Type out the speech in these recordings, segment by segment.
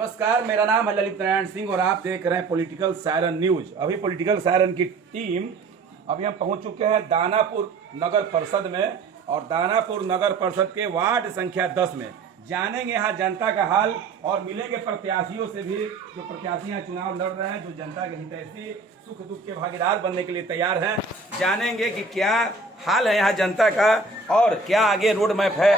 नमस्कार, मेरा नाम है ललित नारायण सिंह और आप देख रहे हैं पॉलिटिकल सायरन न्यूज। अभी पॉलिटिकल सायरन की टीम अभी हम पहुंच चुके हैं दानापुर नगर परिषद में और दानापुर नगर परिषद के वार्ड संख्या 10 में जानेंगे यहाँ जनता का हाल और मिलेंगे प्रत्याशियों से भी जो प्रत्याशी यहाँ चुनाव लड़ रहे हैं, जो जनता के हितैषी सुख दुख के भागीदार बनने के लिए तैयार हैं। जानेंगे कि क्या हाल है यहाँ जनता का और क्या आगे रोड मैप है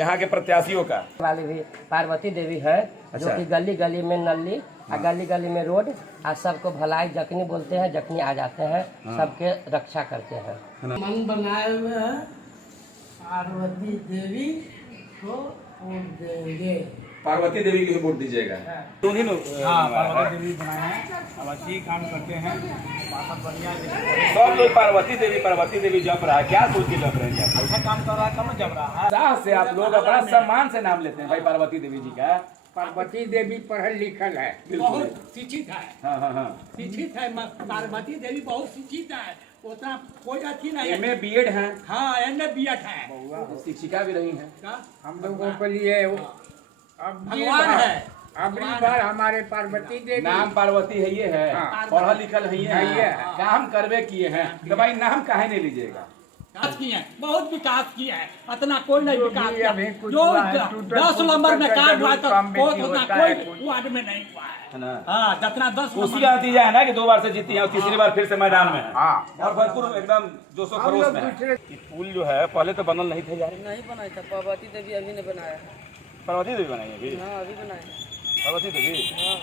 यहाँ के प्रत्याशियों का। वाली भी पार्वती देवी है। अच्छा। जो कि गली गली में नली और गली गली में रोड और सबको भलाई जखनी बोलते हैं, जखनी आ जाते हैं, सबके रक्षा करते हैं। मन बनाए हुए हैं, पार्वती देवी को वोट देंगे। पार्वती देवी को वोट दीजिएगा। दोनों पार्वती देवी बनाए हैं, अब अच्छी काम करते हैं, बहुत बढ़िया। सब लोग पार्वती देवी जप रहा है। क्या सोच के जप रहे हैं? अच्छा काम कर रहा है, कम जम रहा है। साहस से आप लोग बड़ा सम्मान से नाम लेते हैं भाई पार्वती देवी जी का। पार्वती देवी पढ़ल लिखल है, बहुत शिक्षित है। हाँ हाँ हाँ। शिक्षित है, पार्वती देवी बहुत शिक्षित है, उतना कोई अच्छी नहीं है। एमए बीएड है। हाँ, एमए बीएड है, शिक्षिका भी रही हैं। हम लोगों के लिए भगवान है। अगली बार हमारे पार्वती देवी नाम पार्वती है ये है, हाँ। पढ़ा लिखल है ये है। है, काम करवे किए हैं, तो भाई नाम काहे नहीं लीजिएगा? विकास किए हैं, बहुत विकास किया है, इतना कोई नहीं जो विकास भी किया। अभी कुछ जो हुआ है, टूटल 10 नंबर में काम हुआ तो कम बेसी बहुत होता कोई है, कुछ। वार्ड में नहीं हुआ है। है ना? हाँ, जितना 10 उसी का नतीजा है ना कि 2 बार से जीती है और तीसरी बार फिर से मैदान में है हाँ। और भरपूर एकदम जोशो हम खरोश लोग में है। दूसरे कि पुल जो है पहले तो बनल नहीं थे यार। नहीं बनाया था, पार्वती देवी अभी ने बनाया। पार्वती देवी बनाई है अभी। हाँ, अभी बनाया। पार्वती देवी, हाँ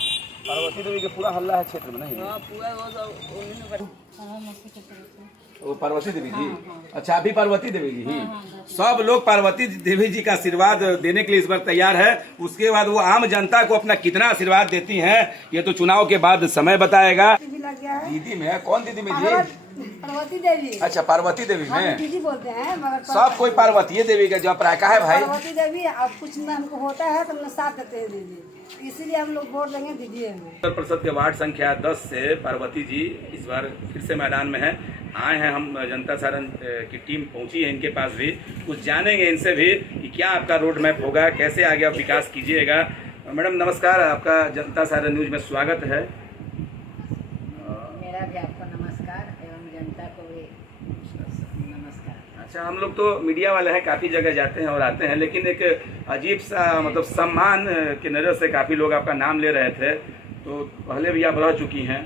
पार्वती देवी का पूरा हल्ला है क्षेत्र में नहीं? हाँ, पूरा वो सब उन्हीं ने वो पार्वती देवी जी। अच्छा, अभी पार्वती देवी जी ही। सब लोग पार्वती देवी जी का आशीर्वाद देने के लिए इस बार तैयार है। उसके बाद वो आम जनता को अपना कितना आशीर्वाद देती हैं ये तो चुनाव के बाद समय बताएगा। दीदी में कौन दीदी में जी? पार्वती देवी। अच्छा, पार्वती देवी हम में दीदी बोलते हैं, मगर सब कोई पार्वती देवी का जप रहा है। काहे भाई? पार्वती देवी अब कुछ में हमको होता है तो हम लोग साथ देते हैं दीदी, इसीलिए हम लोग वोट देंगे दीदी में। नगर परिषद के वार्ड संख्या 10 से पार्वती जी इस बार फिर से मैदान में हैं। आए हैं हम, जनता सारण की टीम पहुंची है इनके पास भी, कुछ जानेंगे इनसे भी कि क्या आपका रोड मैप होगा, कैसे आगे आप विकास कीजिएगा। मैडम नमस्कार, आपका जनता सारण न्यूज में स्वागत है। मेरा भी आपको नमस्कार एवं जनता को भी नमस्कार। अच्छा, हम लोग तो मीडिया वाले हैं, काफ़ी जगह जाते हैं और आते हैं, लेकिन एक अजीब सा मतलब सम्मान की नज़र से काफ़ी लोग आपका नाम ले रहे थे। तो पहले भी आप रह चुकी हैं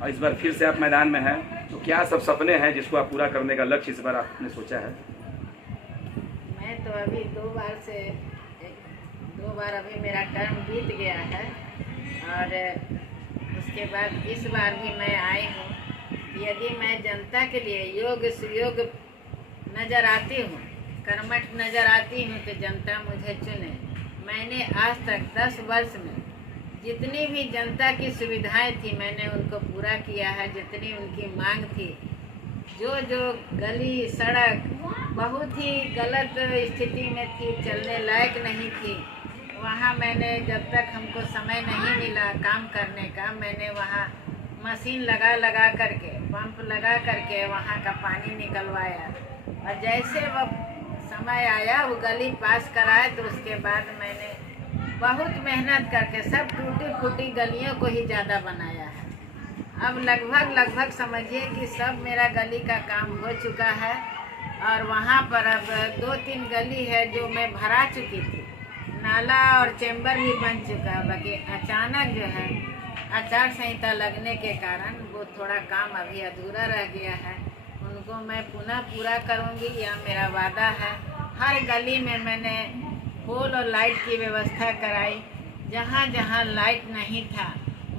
और इस बार फिर से आप मैदान में हैं, तो क्या सब सपने हैं जिसको आप पूरा करने का लक्ष्य इस बार आपने सोचा है? मैं तो अभी 2 बार अभी मेरा टर्म बीत गया है और उसके बाद इस बार भी मैं आई हूँ। यदि मैं जनता के लिए योग्य सुयोग्य नज़र आती हूँ, कर्मठ नज़र आती हूँ तो जनता मुझे चुने। मैंने आज तक 10 वर्ष में जितनी भी जनता की सुविधाएं थी मैंने उनको पूरा किया है। जितनी उनकी मांग थी, जो गली सड़क बहुत ही गलत स्थिति में थी, चलने लायक नहीं थी, वहाँ मैंने जब तक हमको समय नहीं मिला काम करने का, मैंने वहाँ मशीन लगा करके, पंप लगा करके वहाँ का पानी निकलवाया और जैसे वह समय आया वो गली पास कराए तो उसके बाद मैंने बहुत मेहनत करके सब टूटी फूटी गलियों को ही ज़्यादा बनाया है। अब लगभग समझिए कि सब मेरा गली का काम हो चुका है और वहाँ पर अब 2-3 गली है जो मैं भरा चुकी थी, नाला और चैम्बर भी बन चुका। बाकी अचानक जो है आचार संहिता लगने के कारण वो थोड़ा काम अभी अधूरा रह गया है, उनको मैं पुनः पूरा करूँगी, यह मेरा वादा है। हर गली में मैंने पोल और लाइट की व्यवस्था कराई। जहाँ जहाँ लाइट नहीं था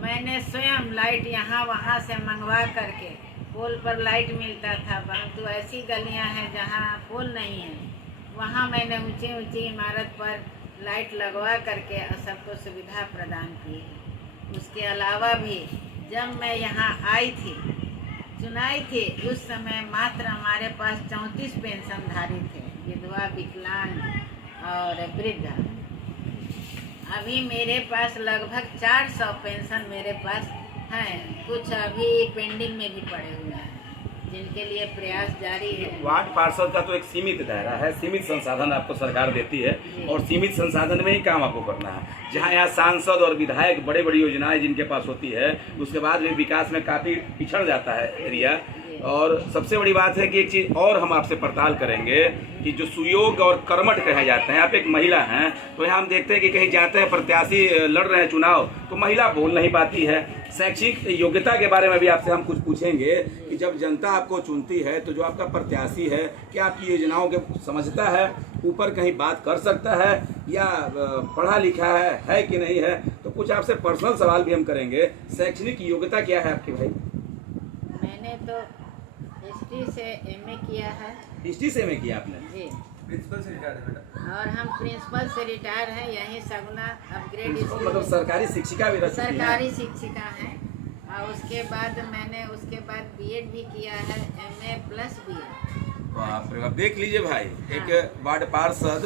मैंने स्वयं लाइट यहाँ वहाँ से मंगवा करके पोल पर लाइट मिलता था, परंतु ऐसी गलियाँ हैं जहाँ पोल नहीं है, वहाँ मैंने ऊंची इमारत पर लाइट लगवा करके सबको सुविधा प्रदान की है। उसके अलावा भी जब मैं यहाँ आई थी, चुनाई थी, उस समय मात्र हमारे पास 34 पेंशनधारी थे, विधवा, विकलांग और वृद्ध। अभी मेरे पास लगभग 400 पेंशन मेरे पास हैं, कुछ अभी पेंडिंग में भी पड़े हुए हैं। जिनके लिए प्रयास जारी है। वार्ड पार्षद का तो एक सीमित दायरा है, सीमित संसाधन आपको सरकार देती है और सीमित संसाधन में ही काम आपको करना है। जहाँ यहाँ सांसद और विधायक बड़ी बड़ी योजनाएं जिनके पास होती है, उसके बाद भी विकास में काफ़ी पिछड़ जाता है एरिया। और सबसे बड़ी बात है कि एक चीज़ और हम आपसे पड़ताल करेंगे कि जो सुयोग और कर्मठ कहे जाते हैं, आप एक महिला हैं, तो यहाँ हम देखते हैं कि कहीं जाते हैं प्रत्याशी लड़ रहे हैं चुनाव, तो महिला बोल नहीं पाती है। शैक्षिक योग्यता के बारे में भी आपसे हम कुछ पूछेंगे कि जब जनता आपको चुनती है तो जो आपका प्रत्याशी है, क्या आपकी योजनाओं के समझता है, ऊपर कहीं बात कर सकता है, या पढ़ा लिखा है कि नहीं है। तो कुछ आपसे पर्सनल सवाल भी हम करेंगे। शैक्षणिक योग्यता क्या है आपकी भाई? मैंने तो हिस्ट्री से एमए किया है। हिस्ट्री से एमए किया आपने? जी। प्रिंसिपल से रिटायर्ड है बेटा? और हम प्रिंसिपल से रिटायर हैं, यहीं सगुना अपग्रेड स्कूल मतलब सरकारी शिक्षिका भी रह चुकी हैं? सरकारी शिक्षिका हैं। और उसके बाद मैंने बीएड भी किया है, एमए प्लस बीएड। बाप रे बाप, देख लीजिए भाई, एक वार्ड पार्षद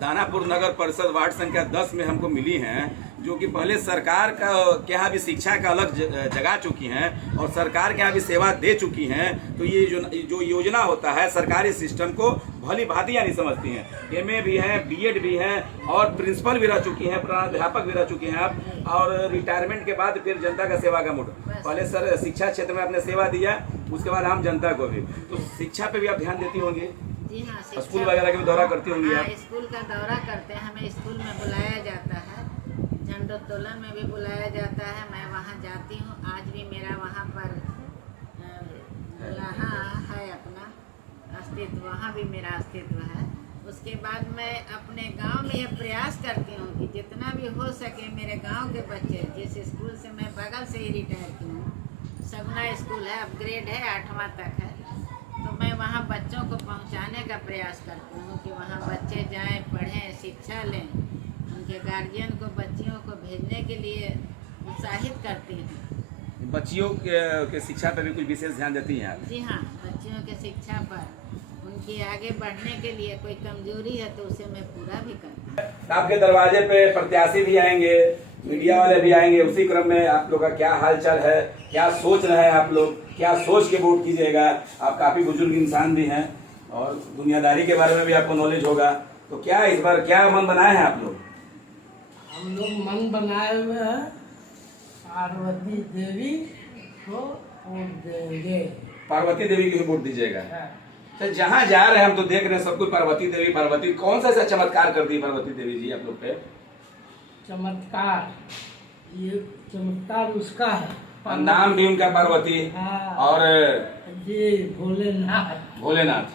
दानापुर नगर परिषद वार्ड संख्या 10 में हमको मिली हैं, जो कि पहले सरकार का के यहाँ भी शिक्षा का अलग जगा चुकी हैं और सरकार के यहाँ भी सेवा दे चुकी हैं। तो ये जो योजना होता है सरकारी सिस्टम को भली भांति यानी समझती हैं। एमए भी हैं, बीएड भी हैं और प्रिंसिपल भी रह चुकी हैं, प्राध्यापक भी रह चुके हैं आप। और रिटायरमेंट के बाद फिर जनता का सेवा का मूड, पहले सर शिक्षा क्षेत्र में आपने सेवा दिया, उसके बाद हम जनता को भी। तो शिक्षा पे भी आप ध्यान देती होंगी? जी हाँ, स्कूल वगैरह का भी दौरा करती होंगी आप? स्कूल का दौरा करते हैं, हमें स्कूल में बुलाया जाता है, झंडोत्तोलन में भी बुलाया जाता है, मैं वहाँ जाती हूँ। आज भी मेरा वहाँ पर है अपना अस्तित्व, वहाँ भी मेरा अस्तित्व है। उसके बाद मैं अपने गांव में यह प्रयास करती हूँ कि जितना भी हो सके मेरे गांव के बच्चे, जिस स्कूल से मैं बगल से ही रिटायर की हूँ, सगुना स्कूल है, अपग्रेड है, 8वां तक है, तो मैं वहाँ बच्चों को पहुँचाने का प्रयास करती हूँ कि वहाँ बच्चे जाएं, पढ़ें, शिक्षा लें। उनके गार्जियन को बच्चियों को भेजने के लिए उत्साहित करती हूँ। बच्चियों के शिक्षा पर भी कुछ विशेष ध्यान देती हैं आप? जी हाँ, बच्चियों के शिक्षा पर, उनकी आगे बढ़ने के लिए कोई कमजोरी है तो उसे मैं पूरा भी करती हूँ। आपके दरवाजे पे प्रत्याशी भी आएंगे, मीडिया वाले भी आएंगे, उसी क्रम में आप लोग का क्या हालचाल है, क्या सोच रहे हैं आप लोग, क्या सोच के वोट कीजिएगा? आप काफी बुजुर्ग इंसान भी हैं और दुनियादारी के बारे में भी आपको नॉलेज होगा, तो क्या इस बार क्या मन बनाए हैं आप लोग? हम लोग मन बनाए हुए हैं पार्वती देवी को वोट देंगे। पार्वती देवी को वोट दीजिएगा? तो जहाँ जा रहे हैं हम तो देख रहे हैं सब कुछ पार्वती देवी पार्वती। कौन सा ऐसा चमत्कार कर दी पार्वती देवी जी आप लोग पे? चमत्कार, ये चमत्कार उसका है, और नाम भी उनका पार्वती। हाँ। और जी भोलेनाथ। भोलेनाथ।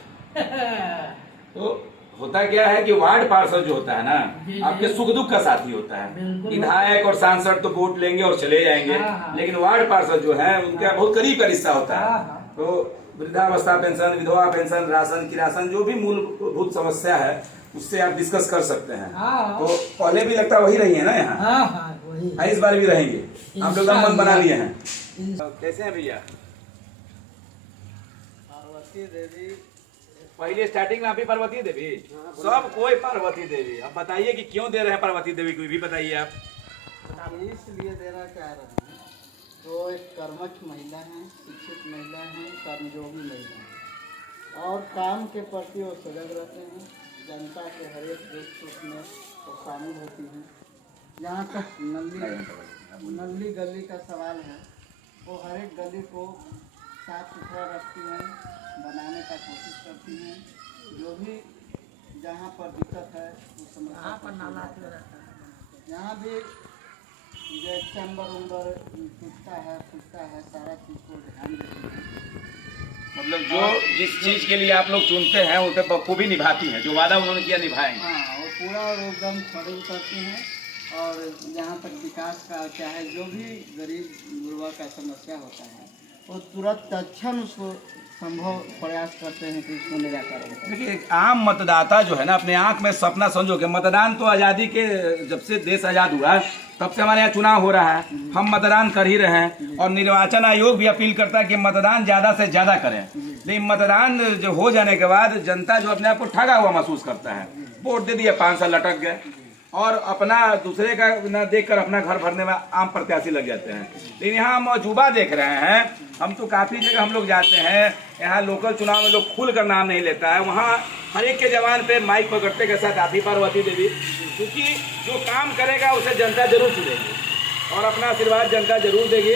तो होता क्या है कि वार्ड पार्षद जो होता है ना, जी, आपके सुख दुख का साथी होता है। बिल्कुल। विधायक और सांसद तो वोट लेंगे और चले जाएंगे, हाँ। लेकिन वार्ड पार्षद जो है उनका बहुत करीब का रिश्ता होता है। हाँ। तो वृद्धावस्था पेंशन, विधवा पेंशन, राशन किरासन, जो भी मूलभूत समस्या है उससे आप डिस्कस कर सकते हैं। हाँ। तो पहले भी लगता वही रही है ना यहाँ? हाँ हाँ वही। हाँ, इस बार भी रहेंगे हम लोग, मन बना लिए हैं। कैसे हैं भैया? पार्वती देवी पहले स्टार्टिंग में आप ही पार्वती देवी? सब कोई पार्वती देवी। अब बताइए कि क्यों दे रहे हैं पार्वती देवी को, भी बताइए आप। इसलिए देना चाह रहे हैं, तो एक कर्मठ महिला हैं, शिक्षित महिला हैं, कर्मयोगी महिला हैं और काम के प्रति वो सजग रहते हैं, जनता के हर एक दुख सुख में वो शामिल होती हैं। जहाँ तक नल्ली गली का सवाल है, वो हर एक गली को साफ सुथरा रखती हैं, बनाने का कोशिश करती हैं। जो भी जहाँ पर दिक्कत है उस समस्या यहाँ भी जो चैम्बर उम्बर टूटता है फूटता है, सारा चीज़ को ध्यान देती है। मतलब जो जिस चीज के लिए आप लोग चुनते हैं उन पे बखूबी निभाती हैं, जो वादा उन्होंने किया निभाएंगे। हाँ, वो पूरा और एकदम खड़े उतरती हैं और यहाँ तक विकास का चाहे जो भी गरीब गुरबा का समस्या होता है वो तुरंत तत्क्षण उसको संभव प्रयास करते हैं कि उसको निराकरण करें। देखिए, एक आम मतदाता जो है ना, अपने आंख में सपना समझो कि मतदान तो आज़ादी के जब से देश आज़ाद हुआ तब से हमारे यहाँ चुनाव हो रहा है, हम मतदान कर ही रहे हैं और निर्वाचन आयोग भी अपील करता है कि मतदान ज़्यादा से ज़्यादा करें। लेकिन मतदान जो हो जाने के बाद जनता जो अपने आप को ठगा हुआ महसूस करता है, वोट दे दिया 5 साल लटक गए और अपना दूसरे का ना देखकर अपना घर भरने में आम प्रत्याशी लग जाते हैं। लेकिन यहाँ हम अजूबा देख रहे हैं। हम तो काफ़ी जगह हम लोग जाते हैं, यहाँ लोकल चुनाव में लोग खुल कर नाम नहीं लेता है। वहाँ हर एक के जवान पे माइक पकड़ते के साथ आप ही पार्वती देवी, क्योंकि जो काम करेगा उसे जनता जरूर चुनेगी और अपना आशीर्वाद जनता जरूर देगी।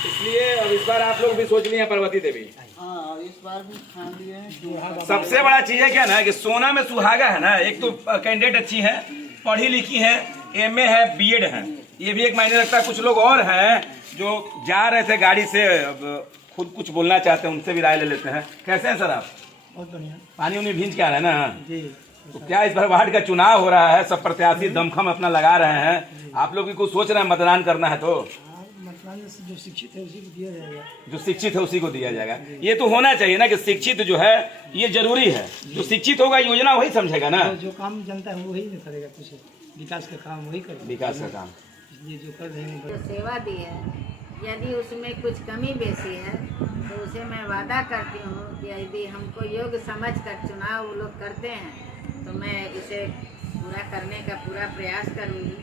इसलिए अब इस बार आप लोग भी सोच लिए हैं पार्वती देवी। हाँ, इस बार भी ठान लिए हैं। सबसे बड़ा चीज है क्या ना कि सोना में सुहागा है ना। एक तो कैंडिडेट अच्छी है, पढ़ी लिखी है, एमए है, बीएड है, ये भी एक मायने रखता है। कुछ लोग और हैं जो जा रहे थे गाड़ी से, अब खुद कुछ बोलना चाहते हैं, उनसे भी राय ले लेते हैं। कैसे हैं सर आप? बहुत बढ़िया पानी उनी भींज के आ रहे हैं ना जी। तो क्या इस बार वार्ड का चुनाव हो रहा है, सब प्रत्याशी दमखम अपना लगा रहे हैं, आप लोग भी कुछ सोच रहे हैं मतदान करना है तो मतदान जो शिक्षित है उसी को दिया जाएगा। जो शिक्षित है उसी को दिया जाएगा। ये तो होना चाहिए ना कि शिक्षित जो है ये जरूरी है। जो शिक्षित होगा योजना वही समझेगा ना। जो काम जनता है वही नहीं करेगा, कुछ विकास का काम वही करेगा। विकास का काम इसलिए जो कर रहे हैं जो सेवा दी है, यदि उसमें कुछ कमी बेसी है तो उसे मैं वादा करती हूँ कि यदि हमको योग्य समझ कर चुनाव वो लोग करते हैं तो मैं इसे पूरा करने का पूरा प्रयास करूँगी।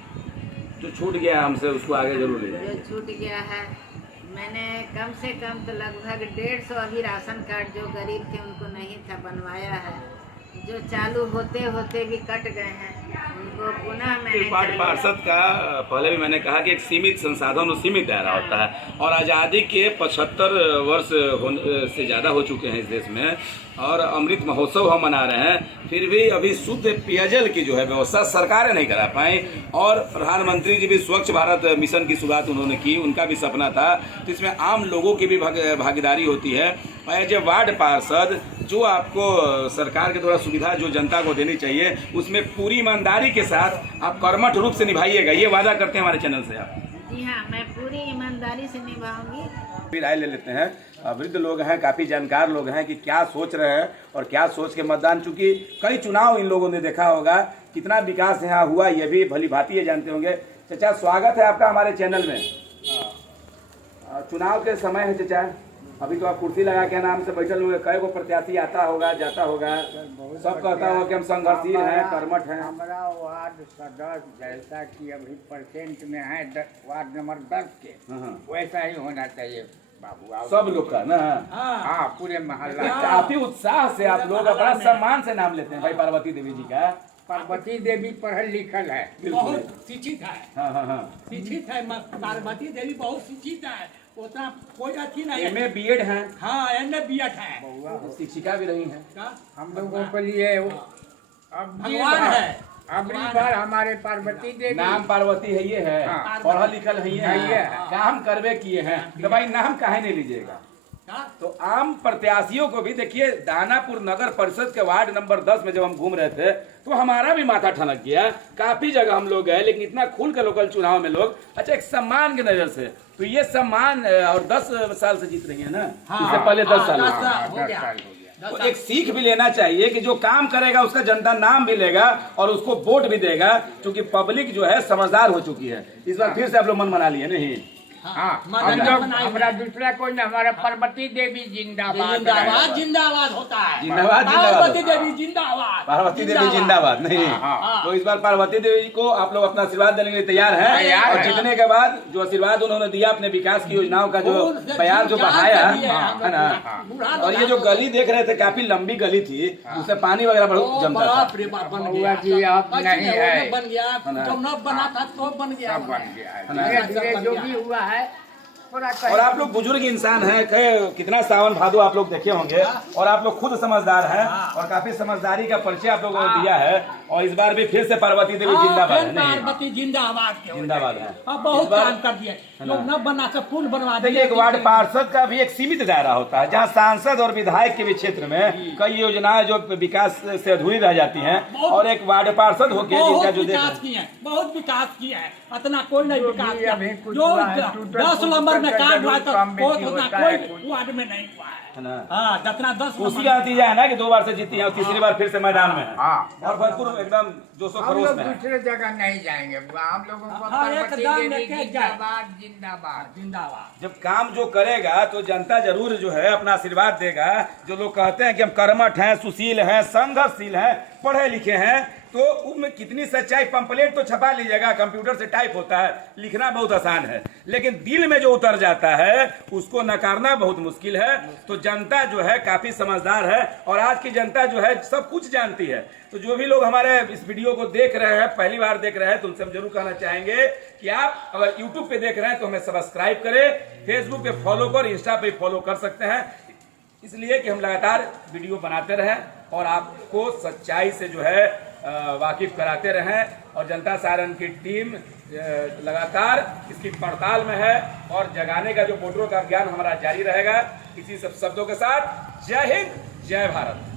जो छूट गया हमसे उसको आगे जरूर ले जाएंगे। जो छूट गया है, मैंने कम से कम तो लगभग 150 अभी राशन कार्ड जो गरीब थे उनको नहीं था बनवाया है। जो चालू होते होते भी कट गए हैं उनको पुनः मैंने वार्ड चालू- पार्षद का पहले भी मैंने कहा कि एक सीमित संसाधन और सीमित दायरा होता है और आज़ादी के 75 वर्ष से ज़्यादा हो चुके हैं इस देश में और अमृत महोत्सव हम मना रहे हैं, फिर भी अभी शुद्ध पेयजल की जो है व्यवस्था सरकारें नहीं करा पाई। और प्रधानमंत्री जी भी स्वच्छ भारत मिशन की शुरुआत उन्होंने की, उनका भी सपना था, तो इसमें आम लोगों की भी भागीदारी होती है। एज ए वार्ड पार्षद जो आपको सरकार के द्वारा सुविधा जो जनता को देनी चाहिए उसमें पूरी ईमानदारी के साथ आप कर्मठ रूप से निभाइएगा, ये वादा करते हैं हमारे चैनल से आप। जी हाँ, मैं पूरी ईमानदारी से निभाऊंगी। भी राय ले लेते हैं। वृद्ध लोग हैं, काफ़ी जानकार लोग हैं कि क्या सोच रहे हैं और क्या सोच के मतदान, चूंकि कई चुनाव इन लोगों ने देखा होगा, कितना विकास यहाँ हुआ ये भी भली भांति ये जानते होंगे। चाचा स्वागत है आपका हमारे चैनल में। चुनाव के समय है चाचा, अभी तो आप कुर्सी लगा के नाम से बैठल हुए, कई को प्रत्याशी आता होगा जाता होगा, सब कहता होगा कि हम संघर्षशील हैं, कर्मठ हैं। हमारा वार्ड सदस्य जैसा कि अभी परसेंट में है वार्ड नंबर 10 के, हाँ। वैसा ही होना चाहिए बाबू। आप सब लोग का ना। हाँ, पूरे मोहल्ला काफी उत्साह से आप लोग बड़ा सम्मान से नाम लेते हैं भाई पार्वती देवी जी का। पार्वती देवी पढ़ल लिखल है, बहुत शिक्षित है। हाँ हाँ हाँ। शिक्षित है, पार्वती देवी बहुत शिक्षित है, उतना कोई अच्छी नहीं है। एमए बीएड हैं, हाँ, एमए बीएड है। शिक्षिका भी रही हैं। क्या? हम लोगों के लिए अब भगवान है। अगली बार हमारे पार्वती देवी नाम पार्वती है ये है, हाँ। पढ़ा लिखल है ये है। है, काम करवे किए हैं, तो भाई नाम काहे नहीं लीजिएगा। क्या? तो आम प्रत्याशियों को भी देखिए, दानापुर नगर परिषद के वार्ड नंबर 10 में जब हम घूम रहे थे तो हमारा भी माथा ठनक गया। काफी जगह हम लोग गए, लेकिन इतना खुल के लोकल चुनाव में लोग अच्छा एक सम्मान की नजर से, तो ये सम्मान और 10 साल से जीत रही है ना, इससे पहले 10 साल। 10 साल हो 10 गया। साल हो गया। तो एक सीख भी लेना चाहिए कि जो काम करेगा उसका जनता नाम भी लेगा और उसको वोट भी देगा, क्योंकि पब्लिक जो है समझदार हो चुकी है। इस बार फिर से आप लोग मन बना लिए नहीं। हाँ, हम लोग हमारा दूसरा कोई नहीं, हमारा पार्वती देवी जिंदाबाद जिंदाबाद जिंदाबाद होता है। जिंदाबाद, जिंदाबाद पार्वती होता है। देवी जिंदाबाद। पार्वती देवी जिंदाबाद। नहीं हाँ। तो इस बार पार्वती देवी को आप लोग अपना आशीर्वाद देने के लिए तैयार हैं, तैयार और हैं। जीतने के बाद जो आशीर्वाद उन्होंने दिया अपने विकास की योजनाओं का जो बयान जो बढ़ाया है ना, और ये जो गली देख रहे थे काफी लंबी गली थी, उससे पानी वगैरह बहुत जमता था। बन बउआ जी अब नहीं है, बन गया, जब न बना था तो बन गया। सब बन गया है। धीरे धीरे जो भी हुआ है पूरा और आप लोग बुजुर्ग इंसान हैं, कितना सावन भादो आप लोग देखे होंगे, और आप लोग खुद समझदार हैं और काफी समझदारी का परिचय आप लोगों ने दिया है। और इस बार भी फिर से पार्वती देवी जिंदाबाद है। नहीं, पार्वती जिंदाबाद जिंदाबाद है। अब बहुत इस बार- काम कर दिए लोग, न बना के पुल बनवा देखिए, एक वार्ड पार्षद का भी एक सीमित दायरा होता है, जहां सांसद और विधायक के भी क्षेत्र में कई योजनाएं जो विकास से अधूरी रह जाती हैं, और एक वार्ड पार्षद होकर जिनका बहुत जो देख विकास किए हैं, बहुत विकास किए हैं। इतना कोई नहीं विकास भी किया। अभी कुछ जो हुआ है, टूटल 10 नंबर में फूटल काम हुआ तो कम बेसी उतना होता है, कोई वार्ड में नहीं हुआ है। है ना। हाँ, जितना 10 उसी का नतीजा है ना कि 2 बार से जीती है और तीसरी बार फिर से मैदान में है, हाँ। और भरपूर एकदम जोशो हम खरोश लोग में है। दूसरे जगह नहीं जाएंगे, हम लोगों को हाँ, पार्वती एकदम देवी लेके जाए। जिंदाबाद जिंदाबाद। जिंदाबाद। जब काम जो करेगा तो जनता जरूर जो है अपना आशीर्वाद देगा। जो लोग कहते हैं कि हम कर्मठ हैं, सुशील हैं, संघर्षशील हैं, पढ़े लिखे हैं, तो उसमें कितनी सच्चाई, पंपलेट तो छपा लीजिएगा, कंप्यूटर से टाइप होता है, लिखना बहुत आसान है, लेकिन दिल में जो उतर जाता है उसको नकारना बहुत मुश्किल है। तो जनता जो है काफी समझदार है और आज की जनता जो है सब कुछ जानती है। तो जो भी लोग हमारे इस वीडियो को देख रहे हैं, पहली बार देख रहे हैं, तो उनसे हम जरूर कहना चाहेंगे कि आप अगर यूट्यूब पे देख रहे हैं तो हमें सब्सक्राइब करें, फेसबुक पे फॉलो कर, इंस्टा पे फॉलो कर सकते हैं, इसलिए कि हम लगातार वीडियो बनाते रहें और आपको सच्चाई से जो है वाकिफ कराते रहें। और जनता सारण की टीम लगातार इसकी पड़ताल में है और जगाने का जो वोटरों का अभियान हमारा जारी रहेगा। इसी सब शब्दों के साथ जय हिंद, जय भारत।